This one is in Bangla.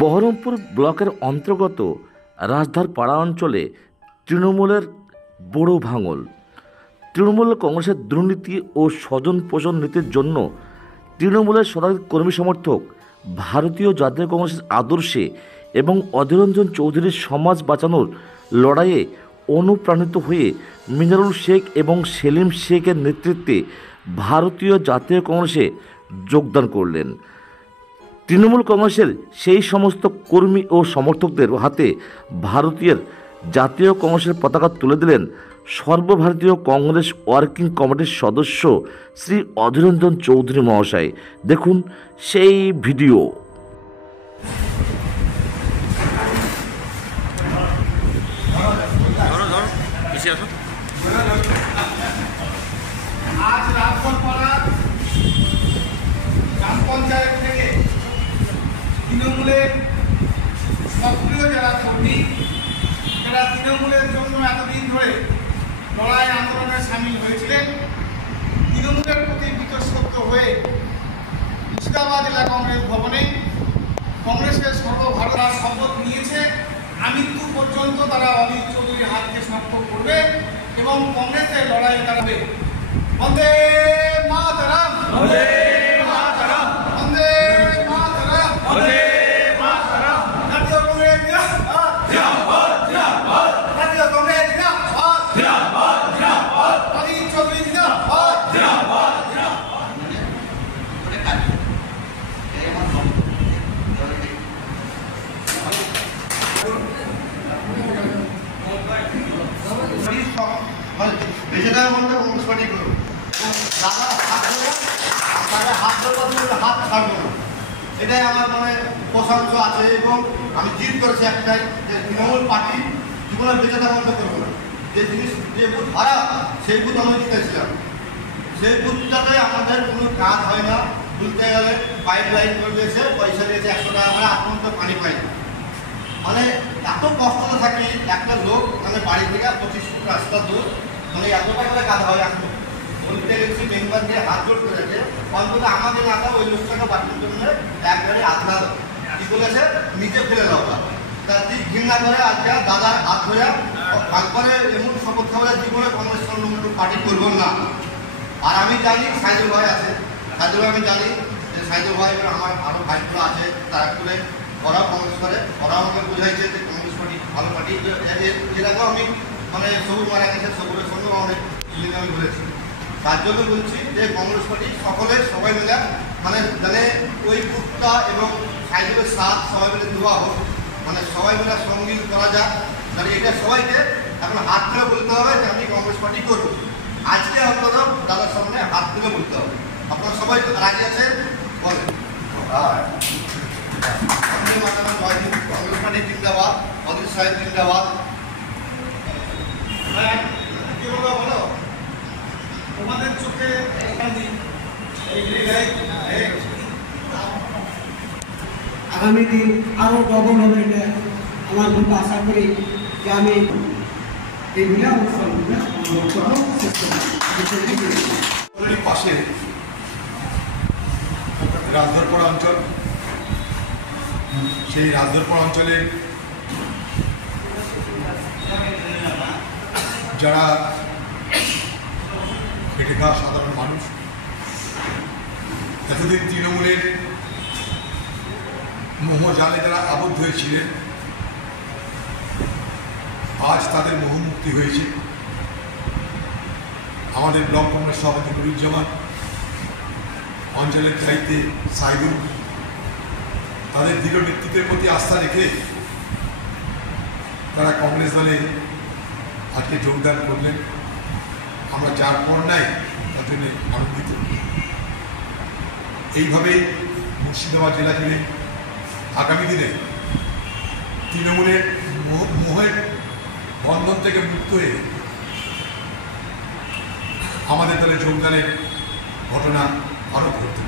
বহরমপুর ব্লকের অন্তর্গত রাজধার পাড়া অঞ্চলে তৃণমূলের বড় ভাঙল। তৃণমূল কংগ্রেসের দুর্নীতি ও স্বজন পোষণ নীতির জন্য তৃণমূলের শতাধিক কর্মী সমর্থক ভারতীয় জাতীয় কংগ্রেসের আদর্শে এবং অধীর রঞ্জন চৌধুরীর সমাজ বাঁচানোর লড়াইয়ে অনুপ্রাণিত হয়ে মিনারুল শেখ এবং সেলিম শেখের নেতৃত্বে ভারতীয় জাতীয় কংগ্রেসে যোগদান করলেন। তৃণমূল কংগ্রেসের সেই সমস্ত কর্মী ও সমর্থকদের হাতে ভারতীয় জাতীয় কংগ্রেসের পতাকা তুলে দিলেন সর্বভারতীয় কংগ্রেস ওয়ার্কিং কমিটির সদস্য শ্রী অধীর রঞ্জন চৌধুরী মহাশয়। দেখুন সেই ভিডিও। আজ রাজগড়পাড়া গ্রাম পঞ্চায়েত থেকে তৃণমূলের সক্রিয় যারা কর্মী, যারা তৃণমূলের জন্য এতদিন ধরে লড়াই আন্দোলনে সামিল হয়েছিলেন, তৃণমূলের প্রতি বিতর্ষিত হয়ে মুর্শিদাবাদ জেলা কংগ্রেস ভবনে কংগ্রেসের সর্বভারত শপথ নিয়েছে। আমৃত্যু পর্যন্ত তারা অধীর চৌধুরীর হাতকে শক্ত করবে এবং কংগ্রেসের লড়াই দাঁড়াবে। বন্দে মাতরম, বন্দে মাতরম, বন্দে মাতরম, বন্দে মাতরম। জাতীয় কংগ্রেস জিন্দাবাদ, জিন্দাবাদ, জিন্দাবাদ। জাতীয় কংগ্রেস জিন্দাবাদ, জিন্দাবাদ, জিন্দাবাদ। অধীর চৌধুরী জিন্দাবাদ, জিন্দাবাদ, জিন্দাবাদ। বেশিরভাগ মধ্যে কংগ্রেস পার্টি করুন, হাত ছাড়বো না, এটাই আমার মনে প্রশংস আছে এবং আমি জিদ করেছি একটাই যে তৃণমূল পার্টি জীবনে বেঁচে থাকার মধ্যে করবো না। যে জিনিস যে বুথ হারা সেই বুথ আমরা জিতেছিলাম, সেই বুথটাতে আমাদের কোনো কাজ হয় না। তুলতে গেলে পাইপ লাইন করে দিয়েছে, পয়সা দিয়েছে 100 টাকা করে, এখন তো পানি পাই না। মানে এত কষ্টতে থাকি, একটা লোক মানে বাড়ি থেকে 25 ফুট রাস্তা দূর, মানে এতটা করে কাজ হয়। এখন বলতে গেছি মেম্বার দিয়ে হাত জোর করেছে, অন্তত আমাদের এলাকা ওই লোকটাকে বাঁচানোর জন্য একবারে আধা কি বলেছে নিচে ফেলে দেওয়া। তার দিক ঘৃণা করে আজকে দাদার হাত ধরে একবারে এমন শপথ খাওয়া জীবনে কংগ্রেস পার্টি করবো না। আর আমি জানি সাইদুল ভাই আছে, সাইদুল ভাই আমি জানি যে সাইদুল ভাই আমার আরও ভাইগুলো আছে, তারা করে ওরাও কংগ্রেস করে, ওরাও আমাকে বোঝাইছে যে কংগ্রেস পার্টি ভালো পার্টি। যেটাকেও আমি মানে সবুজ মারা গেছে, সবুজের সঙ্গেও অনেক আমি বলেছি। তার জন্য বলছি যে কংগ্রেস পার্টি সকলের সবাই মিলে মানে জানে ওই বুথটা এবং সাইদুলের সাথ সবাই মিলে দেওয়া হোক, মানে সবাই মিলে সঙ্গীত করা যাক। মানে এটা সবাইকে এখন হাত তুলে বলতে হবে যে আমি কংগ্রেস পার্টি করবো। আজকে আপনারা দাদার সামনে হাত তুলে বলতে হবে। আপনারা সবাই রাজি আছেন বলেন? কংগ্রেস পার্টি জিন্দাবাদ, অধীর সাহেব জিন্দাবাদ। কি বলবো বলো, তোমাদের চোখে আগামী দিন আরও ডবল হবে, এটা আমার খুব আশা করি যে আমি এইগুলো পাশে রাজধরপাড়া অঞ্চল, সেই রাজধরপাড়া অঞ্চলে যারা খেটে খাওয়া সাধারণ মানুষ এতদিন তৃণমূলের মোহজালে যারা আবদ্ধ হয়েছিলেন, আজ তাদের মোহমুক্তি হয়েছে। আমাদের ব্লক কংগ্রেস সভাপতি নুরুজ্জামান, অঞ্চলের দায়িত্বে সাইদুল, তাদের দৃঢ় নেতৃত্বের প্রতি আস্থা রেখে তারা কংগ্রেস দলে আজকে যোগদান করলেন। আমরা যার পর নাই তার জন্য আনন্দিত। এইভাবে মুর্শিদাবাদ জেলা জুড়ে আগামী দিনে তৃণমূলের মোহের বন্ধন থেকে মুক্ত হয়ে আমাদের দলে যোগদানের ঘটনা আরও ঘটতে